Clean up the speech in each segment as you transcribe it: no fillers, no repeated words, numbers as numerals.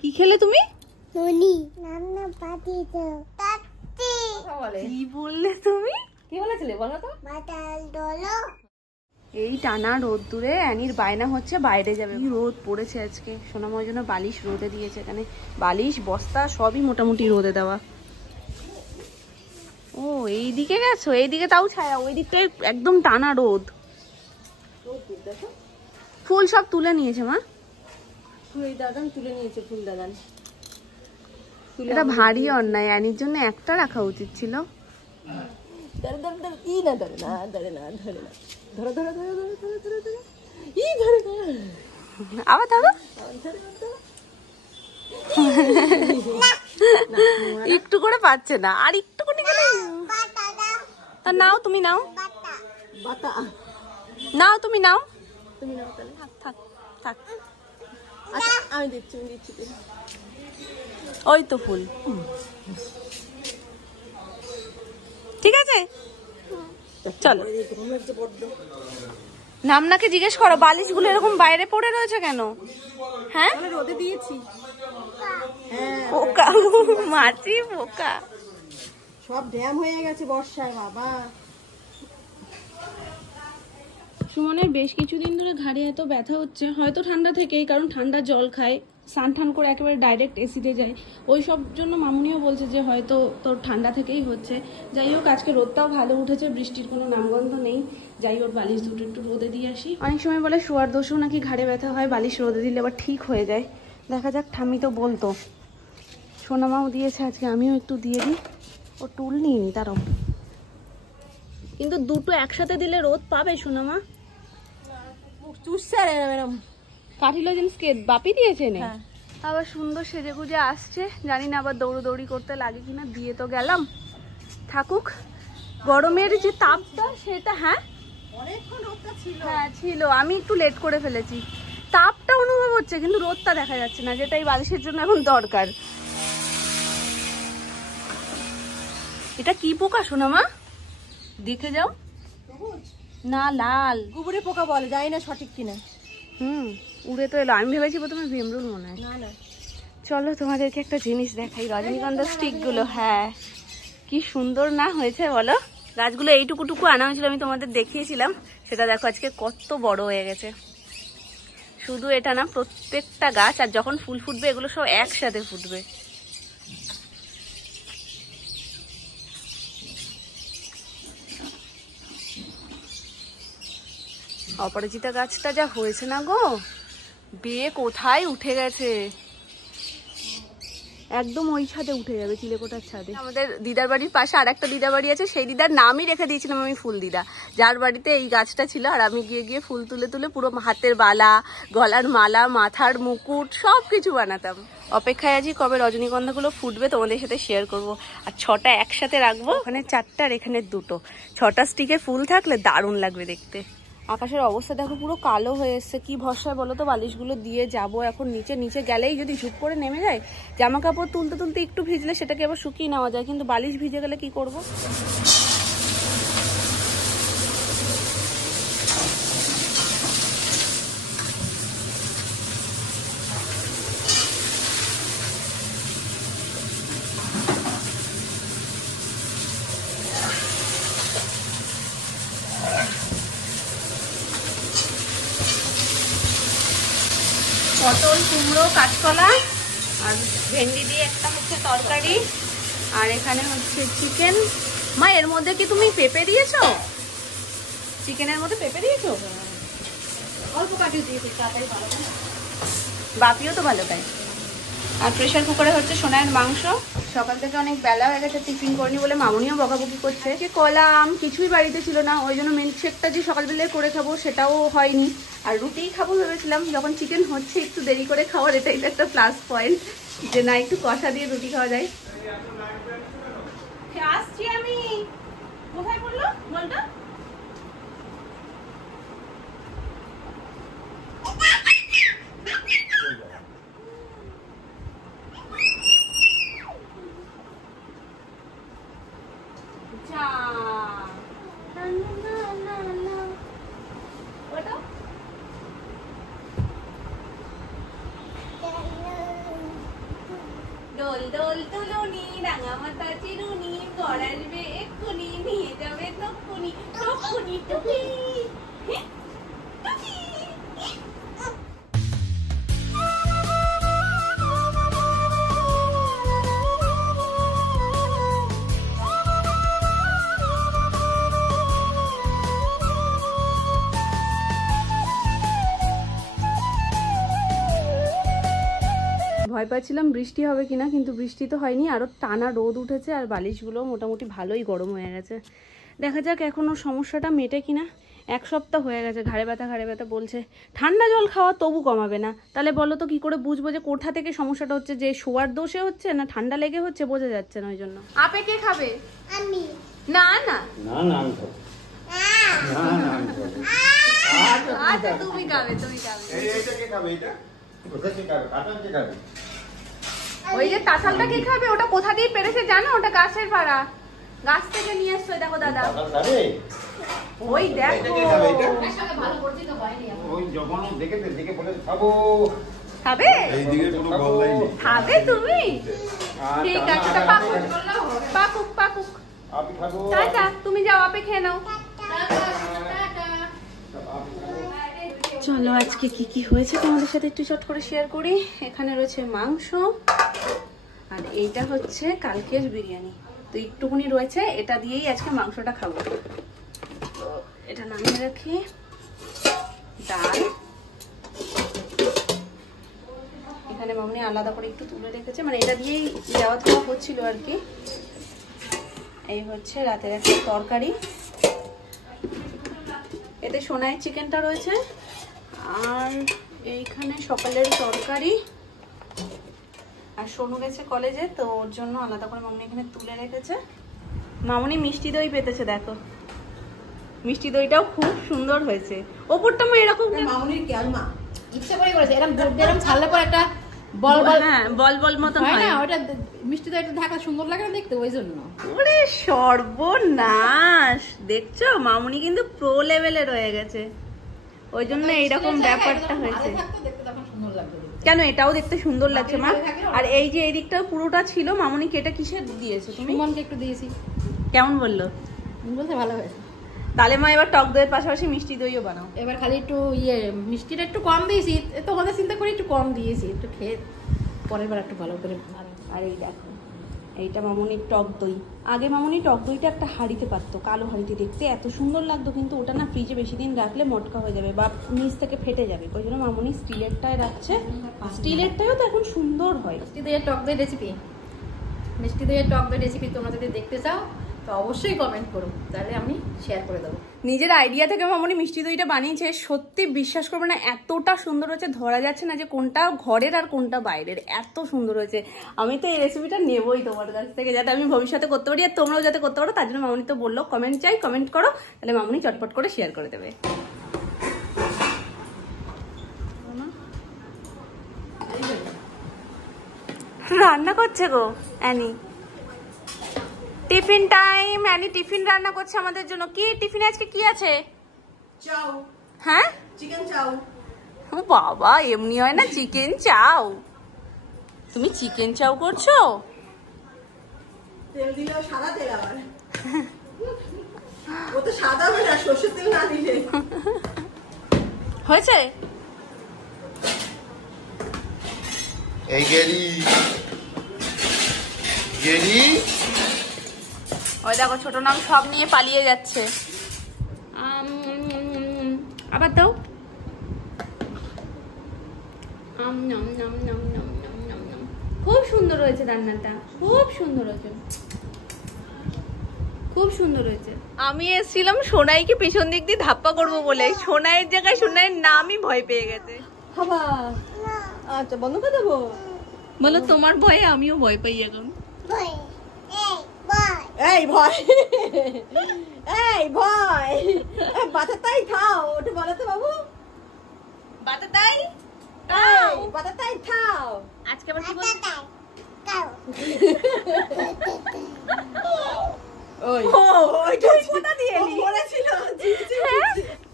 কি খেলে তুমি? কি বললে তুমি? কি বলেছিলে বলো তো? এই টানা রোদ দূরে অ্যানির বায়না হচ্ছে বাইরে যাবে। কি রোদ পড়েছে আজকে। সোনামার জন্য বালিশ রোদে দিয়েছে, এখানে বালিশ বস্তা সবই মোটামুটি রোদে দেওয়া। ও এইদিকে গেছো? এইদিকে তাও ছায়া, ওই দিকটায় একদম টানা রোদ। ফুল সব তুলে নিয়েছে মা। ফুল দাদান তুলে নিয়েছে, ফুল দাদান। এটা ভারী অন্যায়, অ্যানির জন্য একটা রাখা উচিত ছিল। আবার ধরো, একটু করে পাচ্ছে না, আর একটু করে গেলে। তা নাও, তুমি নাও, নাও তুমি নাও, তুমি নাও তাহলে। থাক থাক থাক। আচ্ছা আমি দিচ্ছি, ওই তো ফুল, ঠিক আছে চলো। নামনাকে জিজ্ঞেস করো বালিশগুলো এরকম বাইরে পড়ে রয়েছে কেন? হ্যাঁ রোদে দিয়েছি। পোকা, মাছি পোকা সব ড্যাম হয়ে গেছে বর্ষায় বাবা। সুমনের বেশ কিছুদিন ধরে ঘাড়ে এত ব্যথা হচ্ছে, হয়তো ঠান্ডা থেকেই, কারণ ঠান্ডা জল খায়, স্নান টান করে একেবারে ডাইরেক্ট এসিতে যায়, ওই সব জন্য মামুনিও বলছে যে হয়তো তোর ঠান্ডা থেকেই হচ্ছে। যাই হোক আজকে রোদটাও ভালো উঠেছে, বৃষ্টির কোনো নামগন্ধ নেই। যাই হোক বালিশ দুটো একটু রোদে দিয়ে আসি। অনেক সময় বলে শোয়ার দোষেও নাকি ঘাড়ে ব্যথা হয়, বালিশ রোদে দিলে আবার ঠিক হয়ে যায়। দেখা যাক, ঠাম্মি তো বলতো। সোনামাও দিয়েছে আজকে, আমিও একটু দিয়ে দিই। ও টুল নিইনি তারও, কিন্তু দুটো একসাথে দিলে রোদ পাবে সোনামা। কার্টিলেজেন স্কেচ বাপি দিয়েছে না। আবার সুন্দর সেজে গুজে আসছে, জানি না আবার দৌড়ি করতে লাগে কিনা। দিয়ে তো গেলাম, থাকুক। গরমের যে তাপটা সেটা, হ্যাঁ অনেকক্ষণ রোদটা ছিল। হ্যাঁ ছিল, আমি একটু লেট করে ফেলেছি। তাপটা অনুভব হচ্ছে কিন্তু রোদটা দেখা যাচ্ছে না, যেটা এই বালিশের জন্য এখন দরকার। এটা কি পোকা সোনামা? দেখে যাও না, লাল গুবরে পোকা বলে, জানি না সঠিক কিনা। উড়ে তো এলো, আমি ভেবেছি প্রথমে ভীমরুল মনে হয়। না না, চলো তোমাদেরকে একটা জিনিস দেখাই, রজনীগন্ধা স্টিক গুলো। হ্যাঁ কি সুন্দর না হয়েছে বলো। গাছগুলো এইটুকুটুকু আনা হয়েছিল, আমি তোমাদের দেখিয়েছিলাম, সেটা দেখো আজকে কত বড় হয়ে গেছে। শুধু এটা না, প্রত্যেকটা গাছ, আর যখন ফুল ফুটবে এগুলো সব একসাথে ফুটবে। অপরাজিতা গাছটা যা হয়েছে না গো, বেয়ে কোথায় উঠে গেছে, একদম ওই ছাদে উঠে যাবে, চিলেকোটার ছাদে। আমাদের দিদার বাড়ির পাশে আর একটা দিদার বাড়ি আছে, সেই দিদার নামই রেখে দিয়েছিলাম আমি ফুল দিদা, যার বাড়িতে এই গাছটা ছিল। আর আমি গিয়ে ফুল তুলে তুলে পুরো হাতের বালা, গলার মালা, মাথার মুকুট সব কিছু বানাতাম। অপেক্ষায় আছি কবে রজনীগন্ধাগুলো ফুটবে, তোমাদের সাথে শেয়ার করব। আর 6টা একসাথে রাখবো, ওখানে 4টা আর এখানে 2টো। 6টা স্টিকে ফুল থাকলে দারুণ লাগবে দেখতে। আকাশের অবস্থা দেখো পুরো কালো হয়ে এসছে, কি ভরসায় বলো তো বালিশগুলো দিয়ে যাব এখন নিচে গেলেই যদি ঝুপ করে নেমে যায়, জামা কাপড় তুলতে তুলতে একটু ভিজলে সেটাকে আবার শুকিয়ে নেওয়া যায়, কিন্তু বালিশ ভিজে গেলে কি করব। পটল, কুমড়ো, কাঁচকলা আর ভেন্ডি দিয়ে একটা হচ্ছে তরকারি, আর এখানে হচ্ছে চিকেন। মা এর মধ্যে কি তুমি পেঁপে দিয়েছো? চিকেনের মধ্যে পেঁপে দিয়েছো? অল্প কাটিয়ে দিয়েছি, তাড়াতাড়ি ভালো। বাপিও তো ভালো খায়। আর প্রেশার কুকারে হচ্ছে সোনার মাংস। সকাল থেকে অনেক বেলা হয়ে গেছে, টিফিন করিনি বলে মামুনিও বকাবকি করছে। যে কলা আম কিছুই বাড়িতে ছিল না, ওই জন্য মিল্কশেকটা যে সকালবেলায় করে খাবো সেটাও হয়নি। আর রুটিই খাবো ভেবেছিলাম, যখন চিকেন হচ্ছে একটু দেরি করে খাওয়ার, এটাই তো একটা প্লাস পয়েন্ট, যে না একটু কষা দিয়ে রুটি খাওয়া যায়। আসছি আমি। কোথায় বললো বলটা? দোল দোল তুলুনি রাঙা মাথা চিরুনি ঘর আসবে এক্ষুনি নিয়ে যাবে তক্ষুনি তক্ষুনি টুকি টুকি। ভয় পাচ্ছিলাম বৃষ্টি হবে কিনা, কিন্তু বৃষ্টি তো হয়নি, আরও টানা রোদ উঠেছে আর বালিশগুলো মোটামুটি ভালোই গরম হয়ে গেছে। দেখা যাক এখনও সমস্যাটা মেটে কিনা। 1 সপ্তাহ হয়ে গেছে ঘাড়ে ব্যথা বলছে। ঠান্ডা জল খাওয়া তবু কমাবে না, তাহলে বলো তো কি করে বুঝবো যে কোথা থেকে সমস্যাটা হচ্ছে, যে শোয়ার দোষে হচ্ছে না ঠান্ডা লেগে হচ্ছে, বোঝা যাচ্ছে না। ওই জন্য আপে কে খাবে? আমি। না না না না আমি খাবো। আচ্ছা তুমি খাবে, তুমি খাবে। এইটা কে খাবে? এটা কোথা থেকে খাবে? কাটান কে খাবে? ওই যে তাছালটা কে খাবে? ওটা কোথা দিয়ে পেরেছে জানো? ওটা গাছের পাড়া, গাছ থেকে নিয়ে আসছে। দেখো দাদা, ওই দেখো ভালো পরিচিত হয়নি। ওই যখন দেখেছে দেখে বলে খাবো, খাবে এইদিকে কোনো গল্লাই নেই, খাবে তুমি? ঠিক আছে, তা পাকুক পাকুক পাকুক। আপনি খাবো, টাটা। তুমি যাও, আপে খেয়ে নাও। চলো আজকে কি কি হয়েছে তোমাদের সাথে একটু চট করে শেয়ার করি। এখানে রয়েছে মাংস, আর এইটা হচ্ছে কালকের বিরিয়ানি, তো একটুখানি রয়েছে, এটা দিয়েই আজকে মাংসটা খাবো। তো এটা নামিয়ে রাখি। ডাল এখানে মামনি আলাদা করে একটু তুলে রেখেছে, মানে এটা দিয়েই যাওয়া খাওয়া হচ্ছিল আর কি। এই হচ্ছে রাতের একটা তরকারি, এতে সোনাই চিকেনটা রয়েছে, আর এইখানে সকালের তরকারি। আর সোনু গেছে কলেজে, তো ওর জন্য আলাদা করে মামনি এখানে তুলে রেখেছে। মামনি মিষ্টি দই পেতেছে, দেখো মিষ্টি দইটাও খুব সুন্দর হয়েছে। ওপরটা মা এরকম মামনির ক্যালমা ইচ্ছে করে করেছে, এরকম এরকম ছাড়লে পর একটা বল বল, হ্যাঁ বল বল মতন হয় না? ওটা মিষ্টি দইটা ঢাকা সুন্দর লাগে না দেখতে, ওই জন্য। ওরে সর্বনাশ, দেখছো মামনি কিন্তু প্রো লেভেলে রয়ে গেছে, ওই জন্য এইরকম ব্যাপারটা হয়েছে। কেন এটাও দেখতে সুন্দর লাগছে মা। আর এই যে এই দিকটাও পুরোটা ছিল, মামনি কেটে কিসের দিয়েছে তুমি? সুমনকে একটু দিয়েছি। কেমন বললো? বলতে ভালো হয়েছে। তাহলে মা এবার টক দইয়ের পাশাপাশি মিষ্টি দইও বানাও। এবার খালি একটু মিষ্টিটা একটু কম দিয়েছি, তোমাদের চিন্তা করে একটু কম দিয়েছি, একটু খেয়ে পরের বার একটু ভালো করে। আর এই দেখো এইটা মামনির টক দই। আগে মামনি টক দইটা একটা হাঁড়িতে পারতো, কালো হাঁড়িতে, দেখতে এত সুন্দর লাগতো, কিন্তু ওটা না ফ্রিজে বেশি দিন রাখলে মটকা হয়ে যাবে বা নিচ থেকে ফেটে যাবে, ওই জন্য মামনি স্টিলেরটায় রাখছে। স্টিলেরটাও তো এখন সুন্দর হয়। মিষ্টি দইয়ের টক দই রেসিপি, মিষ্টি দইয়ের টক দই রেসিপি তোমরা যদি দেখতে চাও তো অবশ্যই কমেন্ট করো, তাহলে আমি শেয়ার করে দেবো। নিজের আইডিয়া থেকে মামনি মিষ্টি দইটা বানিয়েছে, সত্যি বিশ্বাস করবে না এতটা সুন্দর হয়েছে, ধরা যাচ্ছে না যে কোনটা ঘরের আর কোনটা বাইরের, এত সুন্দর হয়েছে। আমি তো এই রেসিপিটা নেবই তোমার কাছ থেকে, যাতে আমি ভবিষ্যতে করতে পারি আর তোমরাও যাতে করতে পারো, তার জন্য মামনি তো বললো কমেন্ট চাই, কমেন্ট করো, তাহলে মামনি চটপট করে শেয়ার করে দেবে। রান্না করছে গো Annie, tiffin time. Annie tiffin রান্না করছে আমাদের জন্য। কি টিফিনে আজকে কি আছে? চাও। হ্যাঁ চিকেন চাও। ও বাবা, এমনি হয় না চিকেন চাও? তুমি চিকেন চাও করছো? তেল দিলেও সাদা তেল, আবার ও তো সাদা হবে না সরষের তেল না দিলে। হয়েছে? এই গেরি গেরি, ওই দেখো ছোট নাম সব নিয়ে পালিয়ে যাচ্ছে। আবার দাও। খুব সুন্দর হয়েছে রান্নাটা, খুব সুন্দর হয়েছে, খুব সুন্দর হয়েছে। আমি এসেছিলাম সোনাইকে পিছন দিক দিয়ে ধাপ্পা করবো বলে, সোনাইয়ের জায়গায় সোনাইয়ের নামই ভয় পেয়ে গেছে। বাবা আচ্ছা বন্ধ করে দেবো। বলো তোমার ভয়ে আমিও ভয় পাই এখন। এই ভয়, এই ভয়, বাতাতাই খাও, ওটা বলো তো বাবু। বাতাতাই বাতাতাই খাও। আজকে আবার কি বলছো?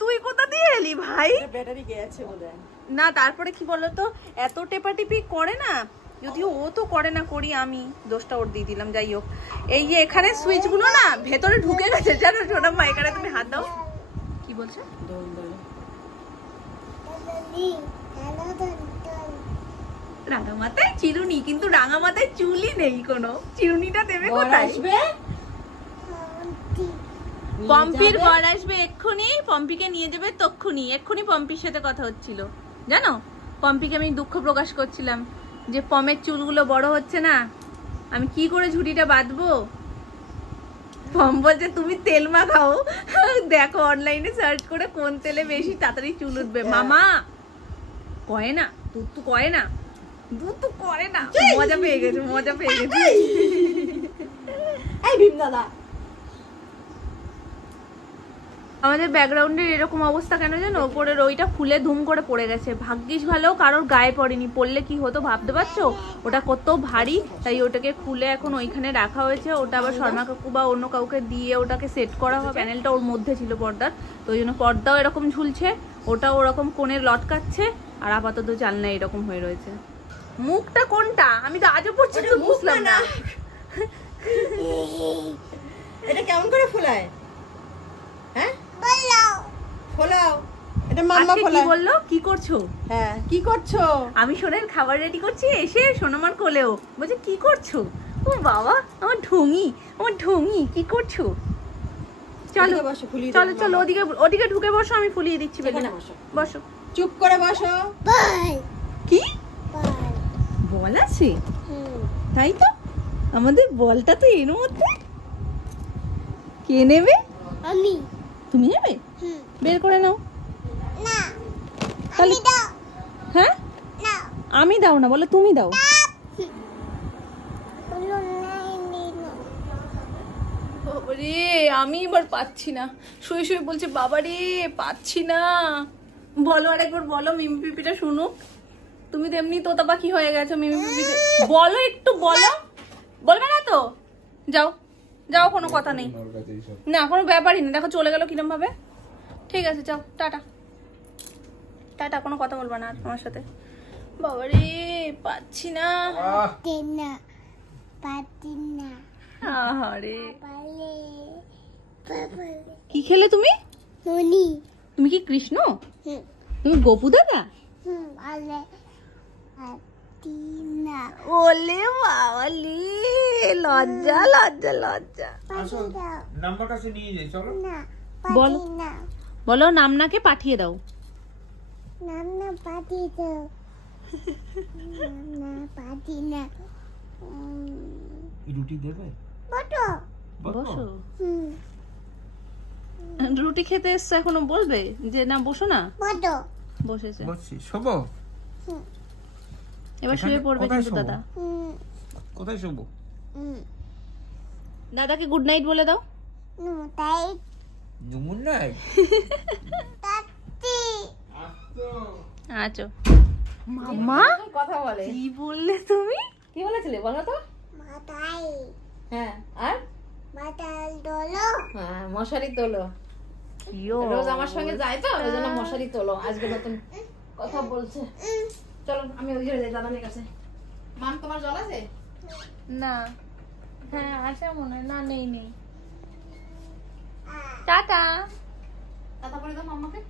তুই কোথা দিয়ে এলি ভাই? ব্যাটারি গেছে বলে না, তারপরে কি বলতো, এত টেপাটিপি করে না, যদিও ও তো করে না, করি আমি, দোষটা ওর দিয়ে দিলাম। যাই হোক, এই যে এখানে সুইচ গুলো না ভেতরে ঢুকে গেছে জানো সোনামা, এখানে তুমি হাত দাও। কি বলছে? রাঙা মাথায় চিরুনি, কিন্তু রাঙা মাথায় চুলই নেই কোনো, চিরুনিটা দেবে কোথায়? পম্পির বর আসবে এক্ষুনি, পম্পিকে নিয়ে যাবে তক্ষুনি। এক্ষুনি পম্পির সাথে কথা হচ্ছিল জানো, পম্পিকে আমি দুঃখ প্রকাশ করছিলাম যে পমের চুলগুলো বড় হচ্ছে না, আমি কি করে ঝুঁটিটা বাঁধবো। পম বলছে তুমি তেল মাখাও, দেখো অনলাইনে সার্চ করে কোন তেলে বেশি তাড়াতাড়ি চুল উঠবে। মামা কয় না, দুধ তো কয় না, দুধ তো করে না। মজা পেয়ে গেছে, মজা পেয়ে গেছে। এই ভীম দাদা, আমাদের ব্যাকগ্রাউন্ডের এরকম অবস্থা কেন জানো, ওপরের ওইটা ফুলে ধুম করে পড়ে গেছে। ভাগ্যিস ভালো কারোর গায়ে পড়েনি, পড়লে কি হতো ভাবতে পারছো? ওটা কত ভারী, তাই ওটাকে খুলে এখন ওইখানে রাখা হয়েছে। ওটা আবার শর্মা কাকু বা অন্য কাউকে দিয়ে ওটাকে সেট করা হবে। প্যানেলটা ওর মধ্যে ছিল পর্দার, তো ওই জন্য পর্দাও এরকম ঝুলছে, ওটাও ওরকম কোণে লটকাচ্ছে, আর আপাতত জানলা এরকম হয়ে রয়েছে। মুখটা কোনটা আমি তো আজও পর্যন্ত বুঝলাম না। এটা কেমন করে ফোলায়? হ্যাঁ ফোলাও, এটা মাম্মা কি ফোলায়। বললো? কি করছো? হ্যাঁ কি করছো? আমি সোনার খাবার রেডি করছি, এসে সোনামার কোলেও বলছে কি করছো? ও বাবা, আমার ঢঙি, আমার ঢঙি, কি করছো? চলো এদিকে বসো, ফুলিয়ে চলো দেবো। চলো, ওদিকে ওদিকে ঢুকে বসো, আমি ফুলিয়ে দিচ্ছি। এখানে বেলুন। বসো। বসো। চুপ করে বসো। কি বল আছে? তাই তো, আমাদের বলটা তো এর মধ্যে। কে নেবে? আমি। তুমি নেবে? বের করে নাও। না তাহলে হ্যাঁ, না আমি দাও না, বলো তুমি দাও। বলো নাই না। বাবারে, আমি এবার পাচ্ছি না, শুয়ে শুয়ে বলছে বাবারে পাচ্ছি না। বলো আরেকবার, বলো, মিমি পিপিটা শুনুক। তুমি তো এমনি তোতা পাখি হয়ে গেছো, মিমি পিপিতে বলো, একটু বলো। বলবে না তো? যাও যাও, কোনো কথা নেই, না কোনো ব্যাপারই না। দেখো চলে গেল কিরম ভাবে। ঠিক আছে যাও, টাটা টাটা, কোনো কথা বলবা না আর আমার সাথে। বাবারে পাচ্ছি না। তেনা পাতিনা আহারে, পালে পালে কি খেলে তুমি? ননি। তুমি কি কৃষ্ণ? হুম তুমি গোপু দাদা? পালে পাতিনা ওলে বাবালি, লজ্জা লজ্জা লজ্জা। পাতিনা নাম্বার কাছে নিয়ে যাই, চলো। না বলো। পাতিনা বলো নামনাকে পাঠিয়ে দাও। নাম না পাতিনা নাম না পাতিনা রুটি দেবে? বটো বসো। হুম রুটি খেতে এসছো এখনো, বলবে যে না বসো না? বটো বসেছে, বসছি, শোবো? এবার শুয়ে পড়বে কোথায় কিন্তু শোবো? দাদা। হুম কোথায় শোবো? হুম দাদাকে গুড নাইট বলে দাও। নো তাই জুমুন নাই? তাতি আচ্ছা মামা, কথা বলে। কি বললে তুমি? কি বলেছিলে বলো তো? মাতাই হ্যাঁ, আর মাতাল দলো হ্যাঁ, মশারি তোলো। কিও রোজ আমার সঙ্গে যায় তো, ওই জন্য মশারি তোলো। আজকে নতুন কথা বলছে। চলো আমি ওই ঘরে যাই দাদানের কাছে। মাম, তোমার জল আছে? না, হ্যাঁ আছে মনে হয়, না নেই নেই। টাটা। টাটা বলে দাও মাম্মাকে।